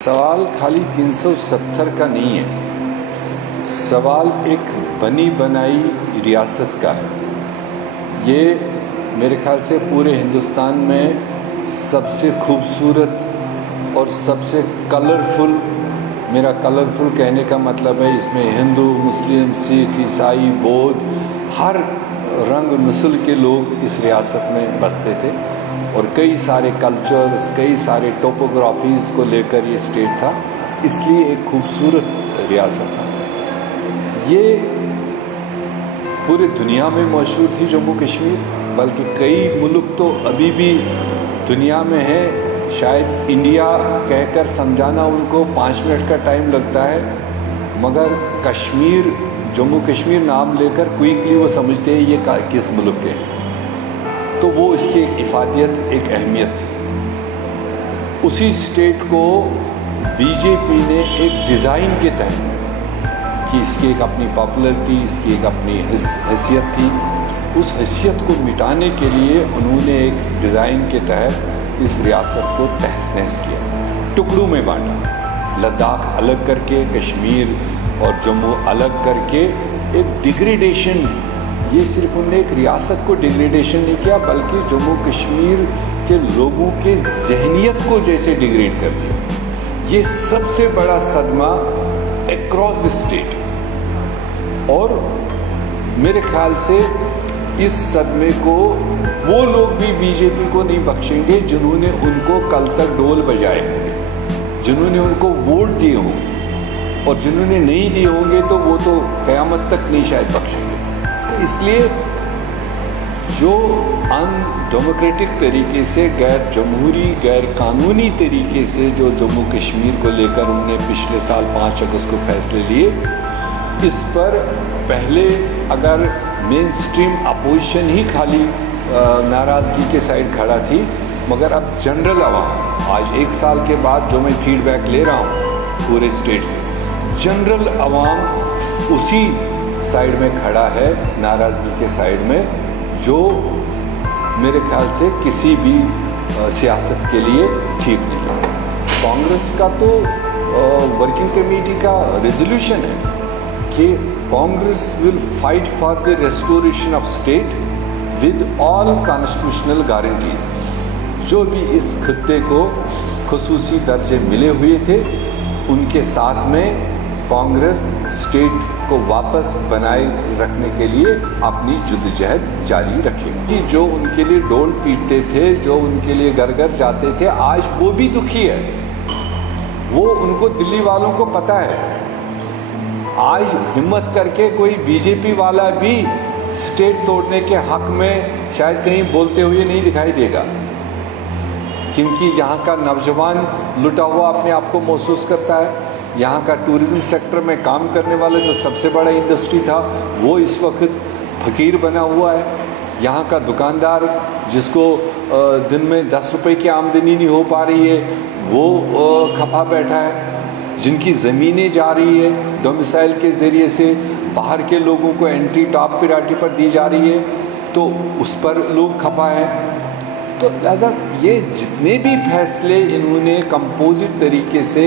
سوال خالی 370 کا نہیں ہے، سوال ایک بنی بنائی ریاست کا ہے۔ یہ میرے خیال سے پورے ہندوستان میں سب سے خوبصورت اور سب سے کلرفل، میرا کلرفل کہنے کا مطلب ہے اس میں ہندو، مسلم، سکھ، عیسائی، بودھ، ہر رنگ نسل کے لوگ اس ریاست میں بستے تھے، اور کئی سارے کلچرز، کئی سارے ٹوپوگرافیز کو لے کر یہ اسٹیٹ تھا، اس لیے ایک خوبصورت ریاست تھا۔ یہ پورے دنیا میں مشہور تھی جموں کشمیر، بلکہ کئی ملک تو ابھی بھی دنیا میں ہیں، شاید انڈیا کہہ کر سمجھانا ان کو 5 منٹ کا ٹائم لگتا ہے، مگر کشمیر، جموں کشمیر نام لے کر کوئکلی وہ سمجھتے ہیں یہ کس ملک کے ہیں۔ تو وہ اس کی ایک افادیت، ایک اہمیت تھی۔ اسی اسٹیٹ کو بی جے پی نے ایک ڈیزائن کے تحت کہ اس کی ایک اپنی پاپولرٹی، اس کی ایک اپنی حیثیت تھی، اس حیثیت کو مٹانے کے لیے انہوں نے ایک ڈیزائن کے تحت اس ریاست کو تہس نہس کیا، ٹکڑوں میں بانٹا، لداخ الگ کر کے، کشمیر اور جموں الگ کر کے ایک ڈیگریڈیشن۔ یہ صرف انہوں نے ایک ریاست کو ڈیگریڈیشن نہیں کیا، بلکہ جموں کشمیر کے لوگوں کے ذہنیت کو جیسے ڈیگریڈ کر دیا۔ یہ سب سے بڑا صدمہ اکراس دی اسٹیٹ، اور میرے خیال سے اس صدمے کو وہ لوگ بھی بی جے پی کو نہیں بخشیں گے جنہوں نے ان کو کل تک ڈول بجائے، جنہوں نے ان کو ووٹ دیے ہوں، اور جنہوں نے نہیں دیے ہوں گے تو وہ تو قیامت تک نہیں شاید بخشیں گے۔ اس لیے جو ان ڈیموکریٹک طریقے سے، غیر جمہوری، غیر قانونی طریقے سے جو جموں کشمیر کو لے کر انہوں نے پچھلے سال 5 اگست کو فیصلے لیے، اس پر پہلے اگر مین اسٹریم اپوزیشن ہی خالی ناراضگی کے سائڈ کھڑا تھی، مگر اب جنرل عوام، آج 1 سال کے بعد جو میں فیڈ بیک لے رہا ہوں پورے اسٹیٹ سے، جنرل عوام اسی سائیڈ میں کھڑا ہے، ناراضگی کے سائیڈ میں، جو میرے خیال سے کسی بھی سیاست کے لیے ٹھیک نہیں۔ کانگریس کا تو ورکنگ کمیٹی کا ریزولوشن ہے کہ Congress will fight for the restoration of state with all constitutional guarantees. جو بھی اس خطے کو خصوصی درجے ملے ہوئے تھے، ان کے ساتھ میں کانگریس اسٹیٹ کو واپس بنائے رکھنے کے لیے اپنی جدوجہد جاری رکھے گی۔ جو ان کے لیے ڈول پیٹتے تھے، جو ان کے لیے گھر گھر جاتے تھے، آج وہ بھی دکھی ہے۔ وہ ان کو دلی والوں کو پتہ ہے، آج ہمت کر کے کوئی بی جے پی والا بھی اسٹیٹ توڑنے کے حق میں شاید کہیں بولتے ہوئے نہیں دکھائی دے گا، کیونکہ یہاں کا نوجوان لٹا ہوا اپنے آپ کو محسوس کرتا ہے۔ یہاں کا ٹورزم سیکٹر میں کام کرنے والا جو سب سے بڑا انڈسٹری تھا، وہ اس وقت فقیر بنا ہوا ہے۔ یہاں کا دکاندار جس کو دن میں 10 روپے کی آمدنی نہیں ہو پا رہی ہے، وہ کھپا بیٹھا ہے۔ جن کی زمینیں جا رہی ہے ڈومیسائل کے ذریعے سے باہر کے لوگوں کو انٹری ٹاپ پراٹی پر دی جا رہی ہے، تو اس پر لوگ کھپا ہے۔ تو لہذا یہ جتنے بھی فیصلے انہوں نے کمپوزٹ طریقے سے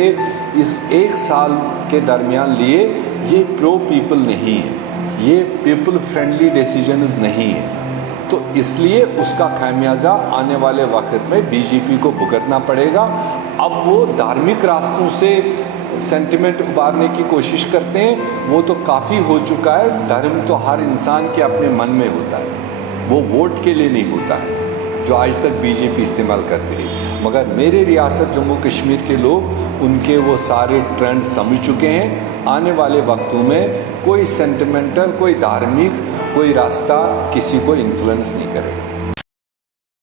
اس 1 سال کے درمیان لیے، یہ پرو پیپل نہیں ہے، یہ پیپل فرینڈلی ڈیسیجنز نہیں ہیں۔ تو اس لیے اس کا خمیازہ آنے والے وقت میں بی جے پی کو بھگتنا پڑے گا۔ اب وہ دھارمک راستوں سے سینٹیمنٹ ابارنے کی کوشش کرتے ہیں، وہ تو کافی ہو چکا ہے۔ دھرم تو ہر انسان کے اپنے من میں ہوتا ہے، وہ ووٹ کے لیے نہیں ہوتا ہے، جو آج تک بی جے پی استعمال کرتی رہی۔ مگر میرے ریاست جموں کشمیر کے لوگ ان کے وہ سارے ٹرینڈ سمجھ چکے ہیں۔ آنے والے وقتوں میں کوئی سینٹیمنٹل، کوئی دھارمک، کوئی راستہ کسی کو انفلوئنس نہیں کرے گا۔